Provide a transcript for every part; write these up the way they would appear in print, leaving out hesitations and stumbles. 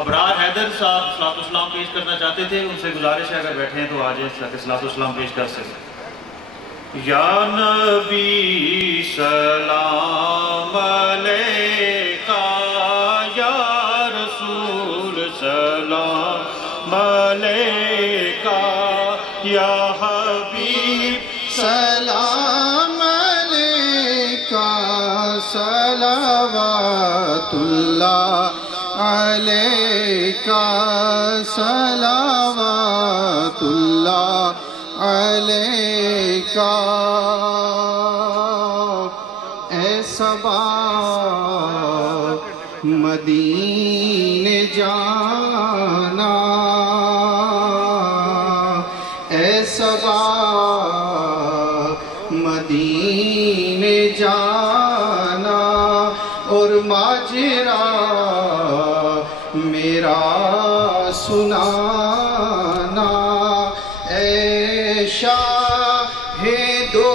ابرار حیدر صاحب صلاۃ السلام پیش کرنا چاہتے تھے، ان سے گزارش ہے اگر بیٹھے ہیں تو آ جائیں تاکہ صلاۃ السلام پیش کر سکیں۔ یا نبی سلام علیکہ، یا رسول سلام علیکہ، یا حبیب سلام علیکہ، صلوات اللہ علیکہ، صلوات اللہ علیکہ۔ اے صبا مدینے جانا، اے صبا مدینے جانا، اور ماجرا میرا سنانا، اے شاہ دو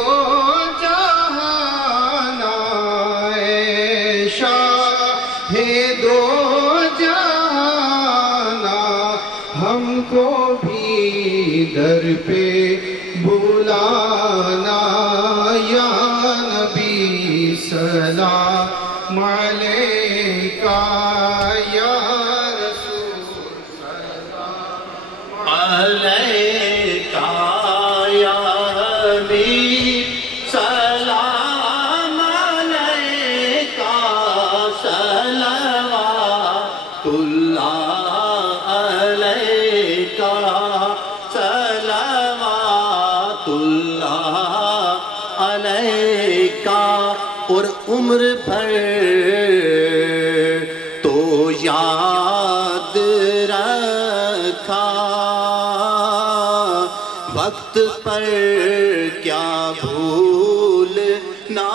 جہانا، اے شاہ دو جہانا، ہم کو بھی در پہ بلانا، یا نبی سلام علیکہ، یا رسول سلام علیکہ، یا حبیب سلام علیکہ، صلوات اللہ علیکہ، صلوات اللہ علیکہ۔ اور عمر بھر تو یاد رکھا، وقت پر کیا بھول نہ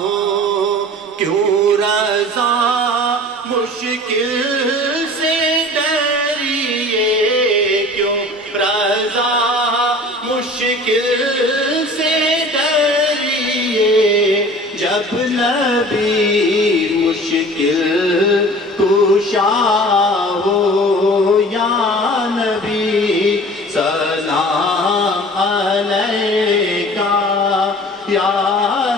ہو، کیوں رضا مشکل سے ڈریے، کیوں رضا مشکل سے ڈریے، جب نبی مشکل کشا ہو، یا نبی سلام علیکہ، یا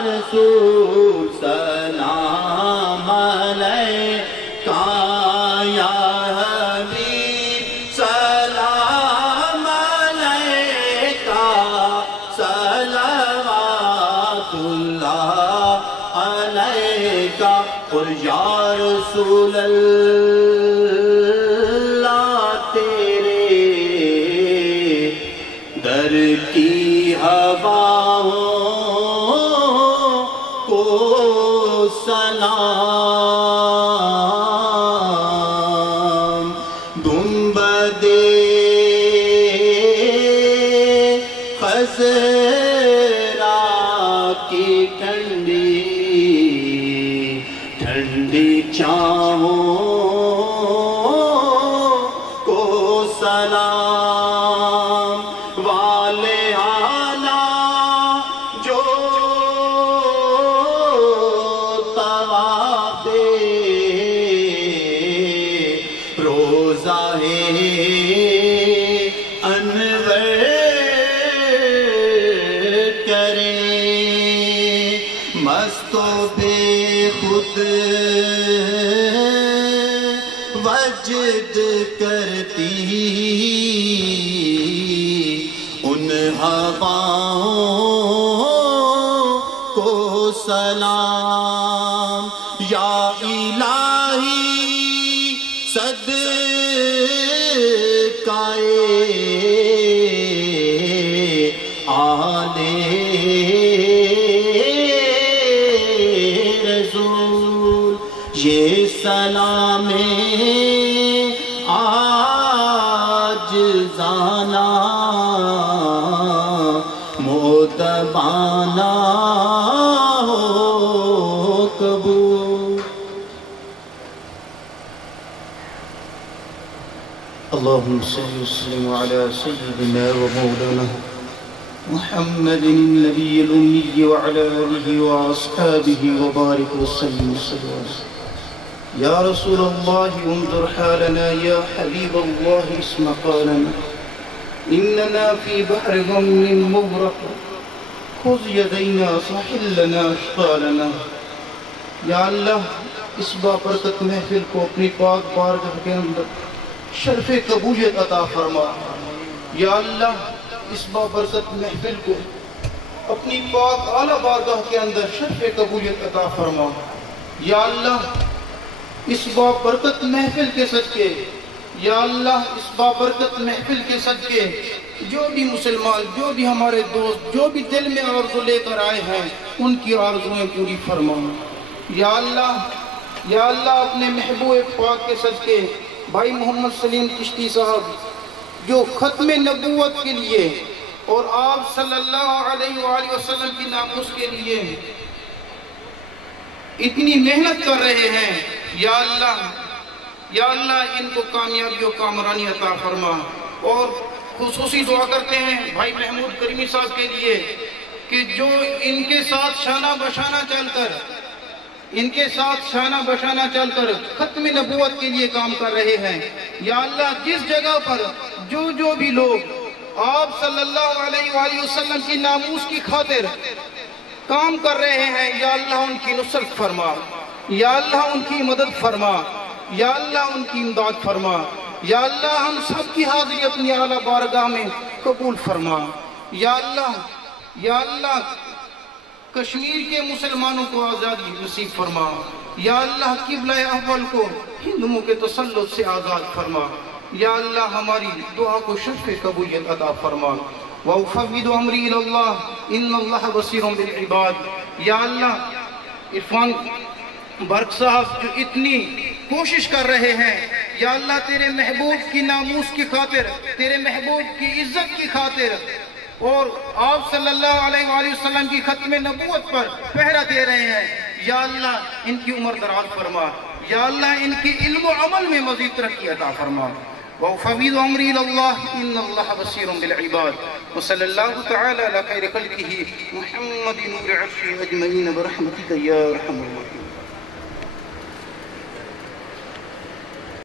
رسول سلام علیکہ، یا حبیب سلام علیکہ، صلوات اللہ علیکہ۔ اور یا رسول اللہ تیرے در کی ہواؤں کو سلام، گنبد خضرا کی ٹھنڈی ٹھنڈی چھاؤں کو سلام، والے آلہ جو طواف روزہ انور کریں، مست و بے خود وجد کرتی ان ہواؤں کو سلام، یا الہی صدقہ آلِ رسول، یہ سلام عاجزانہ مؤدبانہ ہو قبول۔ اللهم صل وسلم على سيدنا ومولانا محمد النبي الأمي وعلى آله وأصحابه وبارك وسلم وسلم. يا رسول الله انظر حالنا، يا حبيب الله اسمع قالنا، إننا في بحر غم مغرق، خذ يدينا ساحل لنا أشقالنا. یا اللہ اس بابرکت محفل کو اپنی پاک بارگاہ کے اندر شرف قبولیت عطا فرما. یا اللہ اس بابرکت محفل کو اپنی پاک اعلیٰ بارگاہ کے اندر شرف قبولیت عطا فرما. یا اللہ اس بابرکت محفل کے صدقے، یا اللہ اس بابرکت محفل کے صدقے جو بھی مسلمان، جو بھی ہمارے دوست، جو بھی دل میں آرزو لے کر آئے ہیں ان کی آرزویں پوری فرما. یا اللہ اپنے محبوب پاک کے صدقے بھائی محمد سلیم چشتی صاحب جو ختم نبوت کے لیے اور آپ صلی اللہ علیہ وآلہ وسلم کی ناموس کے لیے اتنی محنت کر رہے ہیں، یا اللہ ان کو کامیابی و کامرانی عطا فرما. اور خصوصی دعا کرتے ہیں بھائی محمود کریمی صاحب کے لیے کہ جو ان کے ساتھ شانہ بشانہ چل کر ختم نبوت کے لیے کام کر رہے ہیں. یا اللہ جس جگہ پر جو بھی لوگ آپ صلی اللہ علیہ وآلہ وسلم کی ناموس کی خاطر کام کر رہے ہیں، یا اللہ ان کی نصرت فرما، یا اللہ ان کی مدد فرما، یا اللہ ان کی امداد فرما. یا اللہ ہم سب کی حاضری اپنی اعلیٰ بارگاہ میں قبول فرما. یا اللہ کشمیر کے مسلمانوں کو آزادی نصیب فرما. یا اللہ قبلہ اول کو ہندوؤں کے تسلط سے آزاد فرما. یا اللہ ہماری دعا کو شرف قبولیت عطا فرما. وَأُفَوِّضُ أَمْرِي إِلَى اللَّهِ إِنَّ اللَّهَ بَصِيرٌ بِالْعِبَادِ. یا اللہ عرفان برق صاحب جو اتنی کوشش کر رہے ہیں، یا اللہ تیرے محبوب کی ناموس کی خاطر، تیرے محبوب کی عزت کی خاطر اور آپ صلی اللہ علیہ وآلہ وسلم کی ختم نبوت پر پہرا دے رہے ہیں، یا اللہ ان کی عمر دراز فرما. یا اللہ ان کی علم و عمل میں مزید ترقی عطا فرما. وَأُفَوِّضُ أَمْرِي إِلَى اللَّهِ إِنَّ اللَّهَ بَصِيرٌ بِالْعِبَادِ. وصلی اللہ تعالی علی خیر خلقہ محمد نور عرشہ اجمعین برحمتک یا ارحم الراحمین.